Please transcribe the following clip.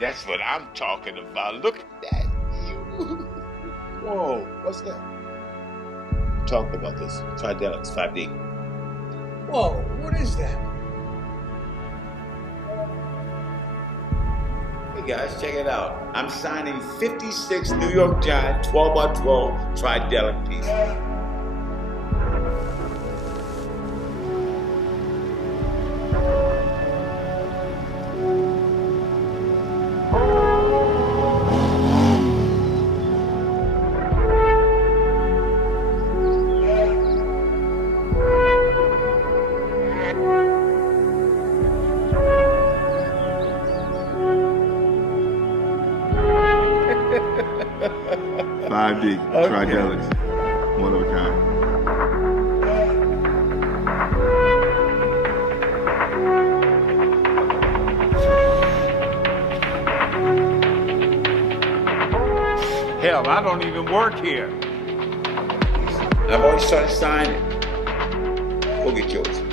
That's what I'm talking about. Look at that. Whoa, what's that? Talk about this. Tridelics 5D. Whoa, what is that? Hey guys, check it out. I'm signing 56 New York Giant 12x12 Tridelic pieces. Tridelics, one of a kind. Hell, I don't even work here. I've already started signing. Go get yours.